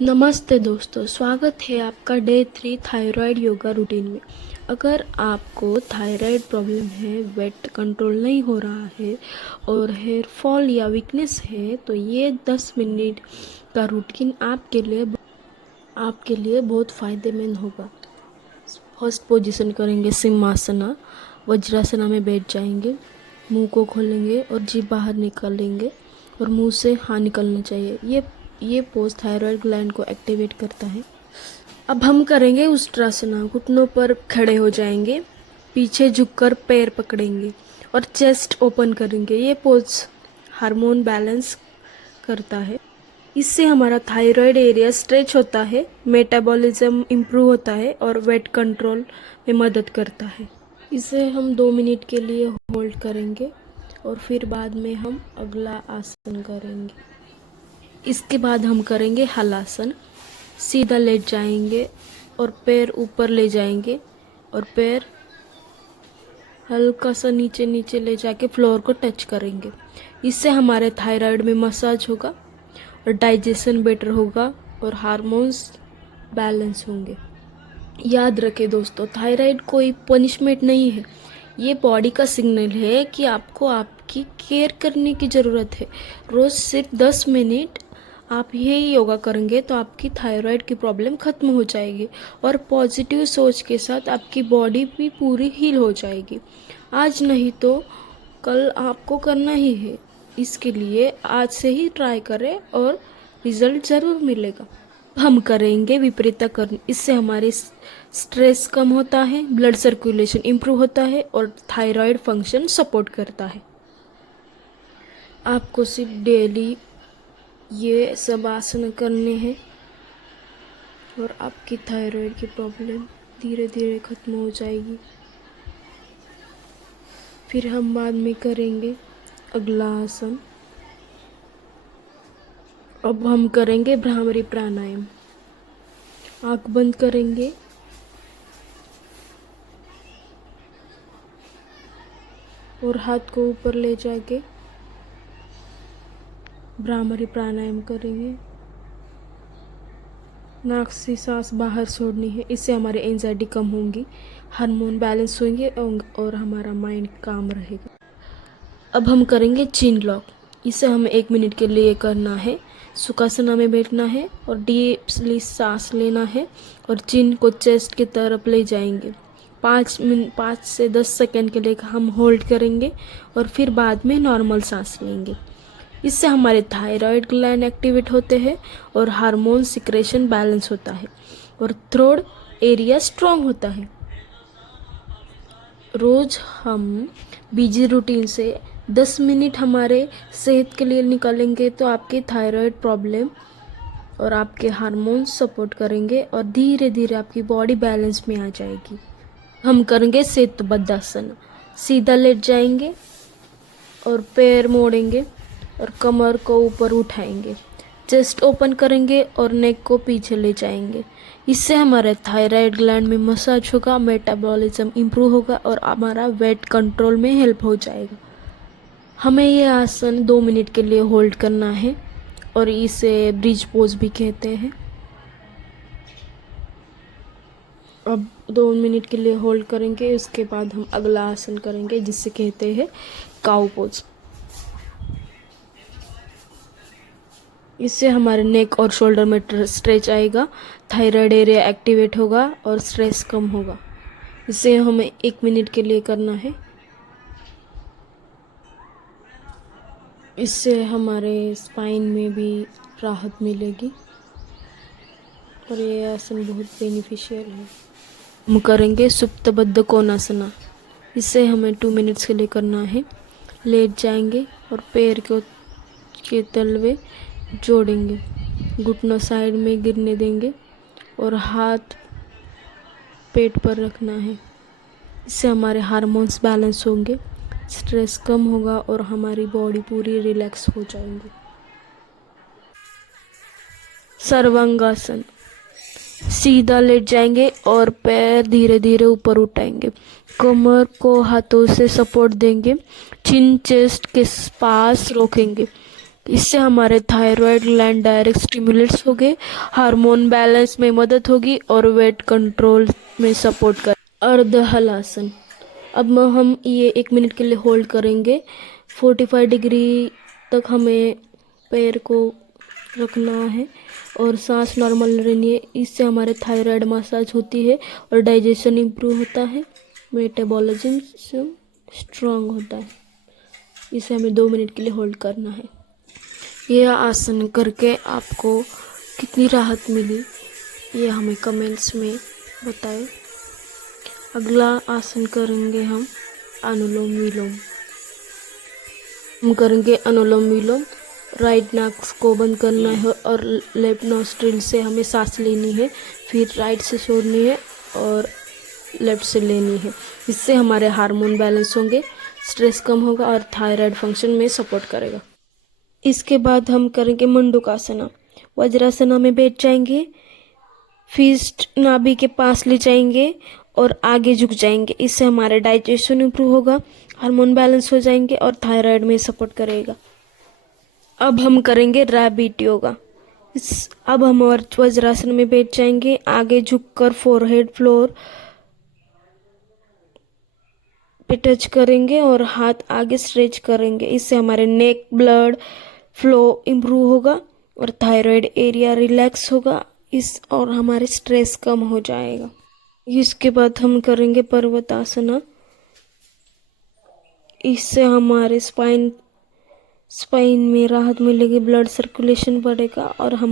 नमस्ते दोस्तों, स्वागत है आपका डे 3 थायराइड योगा रूटीन में। अगर आपको थायराइड प्रॉब्लम है, वेट कंट्रोल नहीं हो रहा है और हेयर फॉल या वीकनेस है, तो ये 10 मिनट का रूटीन आपके लिए बहुत फ़ायदेमंद होगा। फर्स्ट पोजीशन करेंगे सिंहासना। वज्रासना में बैठ जाएंगे, मुंह को खोलेंगे और जीभ बाहर निकालेंगे और मुंह से हाँ निकलना चाहिए। ये पोज थायराइड ग्लैंड को एक्टिवेट करता है। अब हम करेंगे उष्ट्रासना। घुटनों पर खड़े हो जाएंगे, पीछे झुककर पैर पकड़ेंगे और चेस्ट ओपन करेंगे। ये पोज हार्मोन बैलेंस करता है। इससे हमारा थायराइड एरिया स्ट्रेच होता है, मेटाबॉलिज्म इम्प्रूव होता है और वेट कंट्रोल में मदद करता है। इसे हम 2 मिनट के लिए होल्ड करेंगे और फिर बाद में हम अगला आसन करेंगे। इसके बाद हम करेंगे हलासन। सीधा लेट जाएंगे और पैर ऊपर ले जाएंगे और पैर हल्का सा नीचे नीचे ले जाके फ्लोर को टच करेंगे। इससे हमारे थायराइड में मसाज होगा और डाइजेशन बेटर होगा और हार्मोन्स बैलेंस होंगे। याद रखें दोस्तों, थायराइड कोई पनिशमेंट नहीं है, ये बॉडी का सिग्नल है कि आपको आपकी केयर करने की ज़रूरत है। रोज़ सिर्फ 10 मिनट आप यही योगा करेंगे तो आपकी थायराइड की प्रॉब्लम ख़त्म हो जाएगी और पॉजिटिव सोच के साथ आपकी बॉडी भी पूरी हील हो जाएगी। आज नहीं तो कल आपको करना ही है, इसके लिए आज से ही ट्राई करें और रिजल्ट ज़रूर मिलेगा। हम करेंगे विपरीतकरण। इससे हमारे स्ट्रेस कम होता है, ब्लड सर्कुलेशन इम्प्रूव होता है और थायराइड फंक्शन सपोर्ट करता है। आपको सिर्फ डेली ये सब आसन करने हैं और आपकी थायराइड की प्रॉब्लम धीरे धीरे ख़त्म हो जाएगी। फिर हम बाद में करेंगे अगला आसन। अब हम करेंगे भ्रामरी प्राणायाम। आँख बंद करेंगे और हाथ को ऊपर ले जाके भ्रामरी प्राणायाम करेंगे। नाक से सांस बाहर छोड़नी है, इससे हमारी एंजाइटी कम होंगी, हार्मोन बैलेंस होंगे और हमारा माइंड काम रहेगा। अब हम करेंगे चिन लॉक। इसे हमें 1 मिनट के लिए करना है। सुखासना में बैठना है और डीपली सांस लेना है और चिन को चेस्ट की तरफ ले जाएंगे। 5 से 10 सेकेंड के लिए हम होल्ड करेंगे और फिर बाद में नॉर्मल सांस लेंगे। इससे हमारे थायराइड ग्लैंड एक्टिवेट होते हैं और हार्मोन सिक्रेशन बैलेंस होता है और थ्रोट एरिया स्ट्रॉन्ग होता है। रोज़ हम बिजी रूटीन से 10 मिनट हमारे सेहत के लिए निकालेंगे तो आपकी थायराइड प्रॉब्लम और आपके हार्मोन्स सपोर्ट करेंगे और धीरे धीरे आपकी बॉडी बैलेंस में आ जाएगी। हम करेंगे सेतुबद्धासन। सीधा लेट जाएंगे और पैर मोड़ेंगे और कमर को ऊपर उठाएंगे, चेस्ट ओपन करेंगे और नेक को पीछे ले जाएंगे। इससे हमारे थायराइड ग्लैंड में मसाज होगा, मेटाबॉलिज्म इम्प्रूव होगा और हमारा वेट कंट्रोल में हेल्प हो जाएगा। हमें ये आसन 2 मिनट के लिए होल्ड करना है और इसे ब्रिज पोज भी कहते हैं। अब 2 मिनट के लिए होल्ड करेंगे, उसके बाद हम अगला आसन करेंगे जिसे कहते हैं काउ पोज। इससे हमारे नेक और शोल्डर में स्ट्रेच आएगा, थायराइड एरिया एक्टिवेट होगा और स्ट्रेस कम होगा। इसे हमें 1 मिनट के लिए करना है। इससे हमारे स्पाइन में भी राहत मिलेगी और ये आसन बहुत बेनिफिशियल है। हम करेंगे सुप्तबद्ध कोणासना। इससे हमें 2 मिनट्स के लिए करना है। लेट जाएंगे और पैर के तलवे जोड़ेंगे, घुटनों साइड में गिरने देंगे और हाथ पेट पर रखना है। इससे हमारे हार्मोन्स बैलेंस होंगे, स्ट्रेस कम होगा और हमारी बॉडी पूरी रिलैक्स हो जाएगी। सर्वांगासन। सीधा लेट जाएंगे और पैर धीरे धीरे ऊपर उठाएंगे, कमर को हाथों से सपोर्ट देंगे, चिन चेस्ट के पास रोकेंगे, इससे हमारे थायराइड ग्लैंड डायरेक्ट स्टिमुलेट्स होंगे, हार्मोन बैलेंस में मदद होगी और वेट कंट्रोल में सपोर्ट कर। अर्ध हलासन। अब हम ये 1 मिनट के लिए होल्ड करेंगे। 45 डिग्री तक हमें पैर को रखना है और सांस नॉर्मल रहनी है। इससे हमारे थायराइड मसाज होती है और डाइजेशन इम्प्रूव होता है, मेटाबॉलिज्म स्ट्रांग होता है। इसे हमें 2 मिनट के लिए होल्ड करना है। यह आसन करके आपको कितनी राहत मिली ये हमें कमेंट्स में बताएं। अगला आसन करेंगे हम अनुलोम विलोम। हम करेंगे अनुलोम विलोम। राइट नाक को बंद करना है और लेफ्ट नोस्ट्रिल से हमें सांस लेनी है, फिर राइट से छोड़नी है और लेफ्ट से लेनी है। इससे हमारे हार्मोन बैलेंस होंगे, स्ट्रेस कम होगा और थायराइड फंक्शन में सपोर्ट करेगा। इसके बाद हम करेंगे मंडूकासना। वज्रासना में बैठ जाएंगे, फिस्ट नाभि के पास ले जाएंगे और आगे झुक जाएंगे। इससे हमारा डाइजेशन इंप्रूव होगा, हार्मोन बैलेंस हो जाएंगे और थायराइड में सपोर्ट करेगा। अब हम करेंगे रैबिट योगा। अब हम और वज्रासन में बैठ जाएंगे, आगे झुककर फोरहेड फ्लोर पे टच करेंगे और हाथ आगे स्ट्रेच करेंगे। इससे हमारे नेक ब्लड फ्लो इम्प्रूव होगा और थायराइड एरिया रिलैक्स होगा और हमारे स्ट्रेस कम हो जाएगा। इसके बाद हम करेंगे पर्वतासना। इससे हमारे स्पाइन में राहत मिलेगी, ब्लड सर्कुलेशन बढ़ेगा और हम